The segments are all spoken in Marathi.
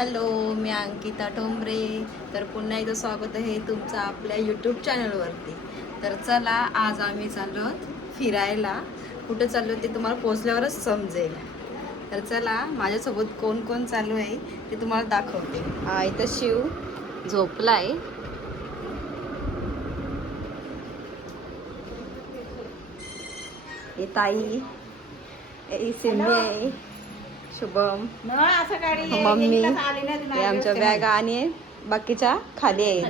हॅलो, मी अंकिता ठोंबरे. तर पुन्हा एकदा स्वागत आहे तुमचं आपल्या यूट्यूब चॅनलवरती. तर चला, आज आम्ही चाललो फिरायला. कुठं चाललो ते तुम्हाला पोचल्यावरच समजेल. तर चला, माझ्यासोबत कोण कोण चालू आहे ते तुम्हाला दाखवते. इथं शिव झोपलाय. हे ताई, हे सिमी आहे, शुभम, मम्मी. हे आमच्या बॅग आणि बाकीच्या खाली आहे.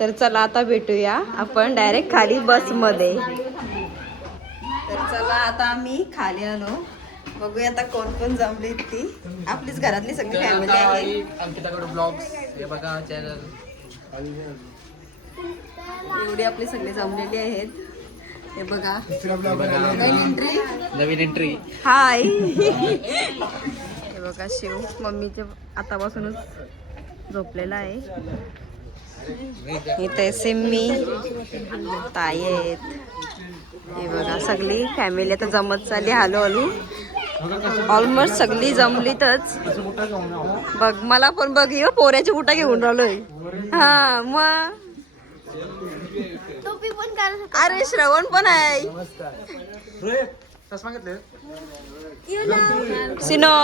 तर चला आता भेटूया आपण डायरेक्ट खाली बस मध्ये. तर चला आता आम्ही खाली आलो. बघूया आता कोण कोण जमली ती. आपलीच घरातली सगळी फॅमिली आहे. अंकिताकडे ब्लॉग्स हे बघा चॅनल. एवढी आपली सगळी जमलेली आहेत. हे बघा, नवीन एंट्री. हाय. हे बघा, शिव मम्मीचे आतापासूनच झोपलेला आहे. इथे सिम्मी ताई आहेत. हे बघा, सगळी फॅमिली आता जमत चालली हळूहळू. ऑलमोस्ट सगळी जमलीतच. बघ, मला पण बघ, पोऱ्याची बुटा घेऊन राहिलोय. हा मग, अरे श्रवण पण आहे. सिनो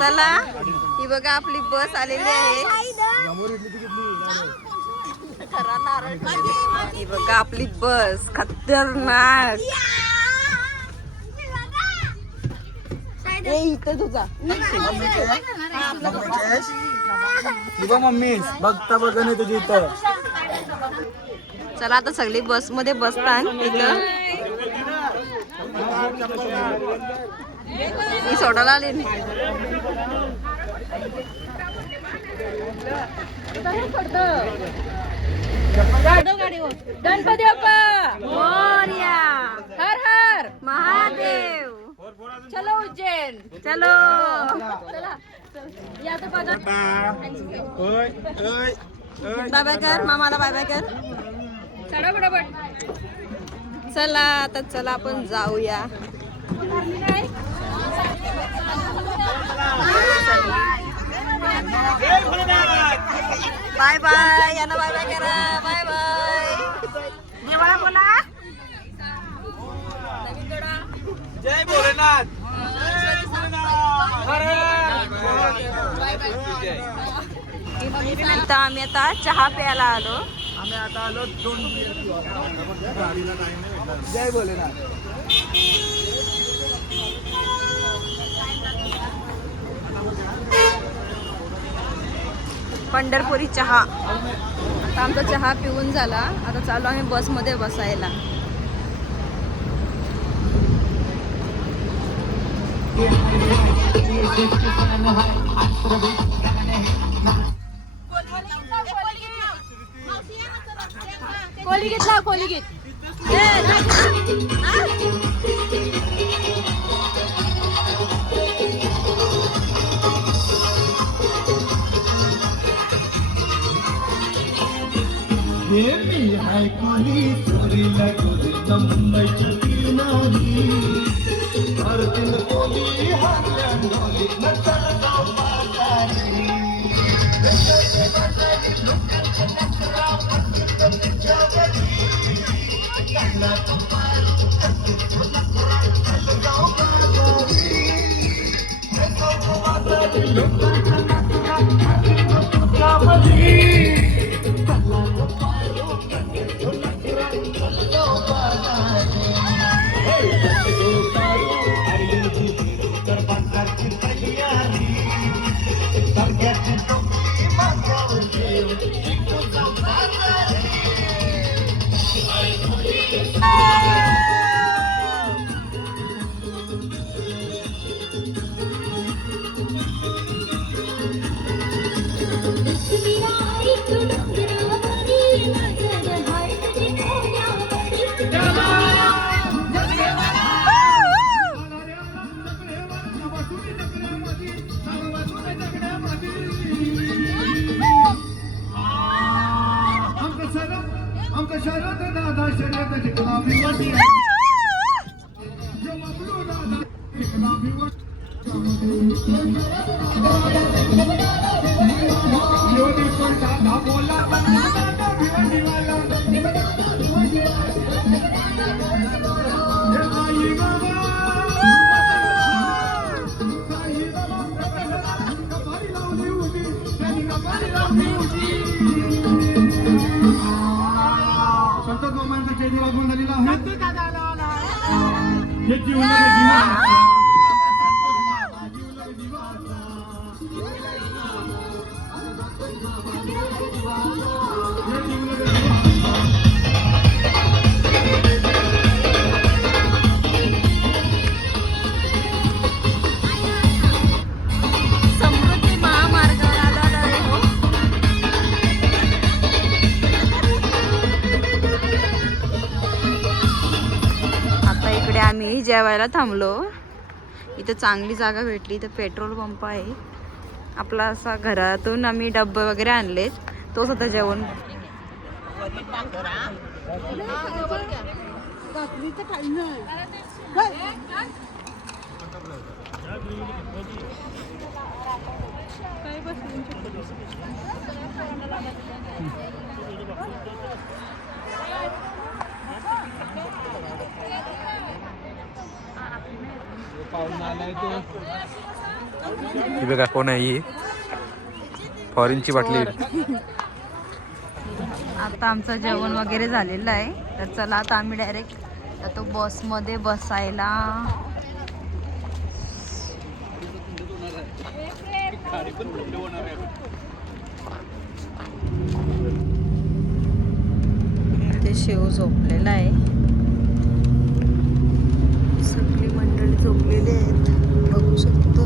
चला, ही बघा आपली बस आलेली आहे. ही बघा आपली बस खतरनाक. इथं तुझा मम्मी बघता बघा नाही तुझी इथं. चला आता सगळी बस मध्ये बसतात. इथं मी सोडायला आले. गणपती बाप्पा मोरया. हर हर महादेव. चलो उज्जैन, चलो. बाय बाय कर मामाला, बाय बाय कर. चला आता, चला आपण जाऊया. बाय बाय, यांना बाय बाय करा. Bye bye. बोला. जय भोलेनाथ. आता आम्ही आता चहा प्यायला आलो. आम्ही आता आलो 2. जय भोलेनाथ. पंढरपुरी चहा. आता आमचा चहा पिऊन झाला. आता चालू आम्ही बसमध्ये बसायला. कोली घेतला, कोली घेत. समृद्धी महामार्गावर आलेलो आहे हो. आता इकडे आम्ही जेवायला थांबलो. इथं चांगली जागा भेटली. इथं पेट्रोल पंप आहे. आपला असा घरातून आम्ही डब्बे वगैरे आणलेत. तोच आता जेवण. ही बघा कोण आहे ही फॉरेनची बाटली. आता आमचं जेवण वगैरे झालेलं आहे. तर चला आता आम्ही डायरेक्ट जातो बसमध्ये बसायला. इथे शिव झोपलेला आहे. सगळी मंडळी झोपलेली आहेत, बघू शकतो.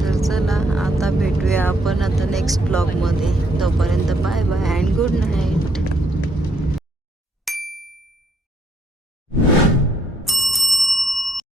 तर चला आता भेटूया आपण आता नेक्स्ट ब्लॉग मध्ये. तोपर्यंत bye bye and good night.